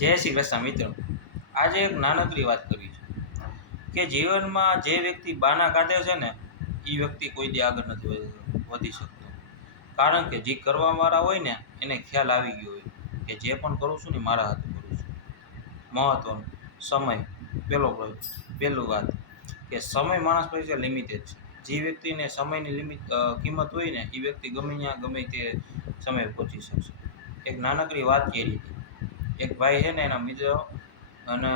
જય શ્રી કૃષ્ણ મિત્રો. આજે એક નાનકડી વાત કરવી છે કે જીવનમાં જે વ્યક્તિ બાના કાઢે છે ને એ વ્યક્તિ કોઈ દી આગળ નથી વધી શકતો. કારણ કે જે કરવાવાળા હોય ને એને ખ્યાલ આવી ગયો હોય કે જે પણ કરું છું ને મારા હાથે કરું છું. મહત્વનું સમય. પહેલું વાત કે સમય માણસ પાસે લિમિટેડ છે. જે વ્યક્તિને સમયની કિંમત હોય ને એ વ્યક્તિ ગમે ત્યાં ગમે તે સમય પહોંચી શકશે. એક નાનકડી વાત કરી હતી. એક ભાઈ છે ને એના મિત્ર અને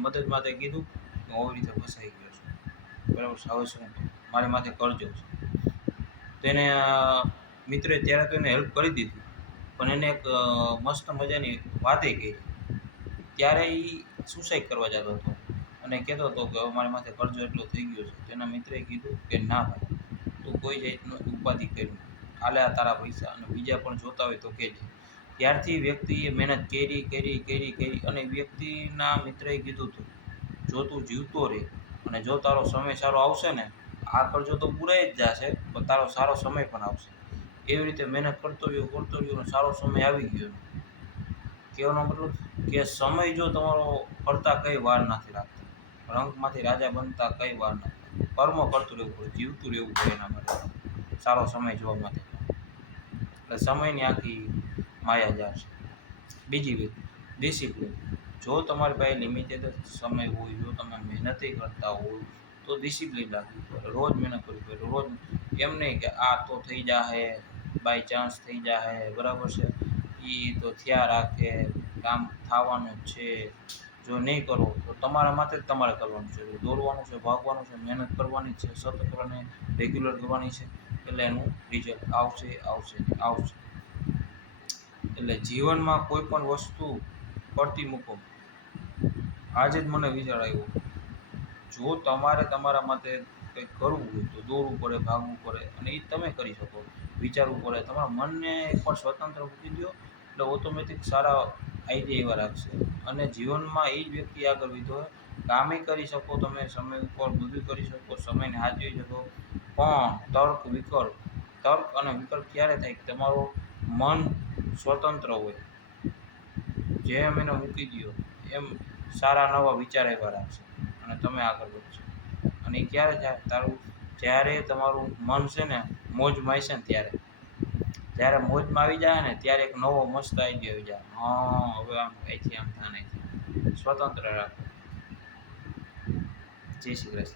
મદદ માટે કીધું હું આવી રીતે ફસાઈ ગયો છું, બરાબર છે, હવે શું મારી માથે કરજો છે. તો એને મિત્રે ત્યારે તો એને હેલ્પ કરી દીધી, પણ એને એક મસ્ત મજાની વાતે કરી. ત્યારે એ સુસાઇડ કરવા જતો હતો અને કહેતો હતો કે હવે મારી માથે કરજો એટલો થઈ ગયો છે. તેના મિત્રએ કીધું કે ના ભાઈ, તું કોઈ જાતનું ઉપાધિ કર્યું, હાલે આ તારા પૈસા અને બીજા પણ જોતા હોય તો કહેજે. ત્યારથી વ્યક્તિએ મહેનત કરી અને વ્યક્તિના મિત્રએ કીધું હતું જો તું જીવતો રહે અને જો તારો સમય સારો આવશે ને, આ કરજો તો પૂરાઈ જ જશે પણ તારો સારો સમય પણ આવશે. એવી રીતે મહેનત કરતો રહ્યો અને સારો સમય આવી ગયો. કહેવાનો મતલબ કે સમય જો તમારો કરતાં કંઈ વાર નથી લાગતો, રંગમાંથી રાજા બનતા કંઈ વાર નથી. કર્મ કરતું રહેવું પડે, જીવતું રહેવું પડે એના માટે, સારો સમય જોવા માટે. એટલે સમયની આખી માયાજાળ છે. બીજી વાત, ડિસિપ્લિન. જો તમારી પાસે લિમિટેડ સમય હોય, જો તમે મહેનત કરતા હોય તો ડિસિપ્લિન રાખવી પડે. રોજ મહેનત કરવી પડે. રોજ એમ નહીં કે આ તો થઈ જશે, બાય ચાન્સ થઈ જશે, બરાબર છે, એ તો થયા રાખે, કામ થવાનું જ છે. જો નહીં કરો તો તમારા માટે જ તમારે કરવાનું છે. દોડવાનું છે, ભાગવાનું છે, મહેનત કરવાની છે, સતત કરવાની, રેગ્યુલર કરવાની છે. એટલે એનું રિઝલ્ટ આવશે. એટલે જીવનમાં કોઈ પણ વસ્તુ પડતી મૂકો. આજે જ મને વિચાર આવ્યો, જો તમારે તમારા માટે કંઈક કરવું હોય તો દોડવું પડે, ભાગવું પડે, અને એ તમે કરી શકો. વિચારવું પડે, તમારા મનને એકવાર સ્વતંત્ર મૂકી દો એટલે ઓટોમેટિક સારા આઈડિયા એવા રાખશે. અને જીવનમાં એ જ વ્યક્તિ આગળ વધો. કામે કરી શકો તમે, સમય ઉપર બધું કરી શકો, સમયને સાચવી શકો, પણ તર્ક અને વિકલ્પ ક્યારે થાય? તમારું મન સ્વતંત્ર હોય, જેમ એને મૂકી દો એમ સારા નવા વિચાર એવા રાખશે અને તમે આગળ વધશો. અને એ ક્યારે થાય? જ્યારે તમારું મન છે ને મોજમાં છે ને જ્યારે મોજમાં આવી જાય ને ત્યારે એક નવો મસ્ત આઈડિયા આવી જાય. હવે આમ અહીંથી આમ થાય, સ્વતંત્ર રાખો. જય શ્રી કૃષ્ણ.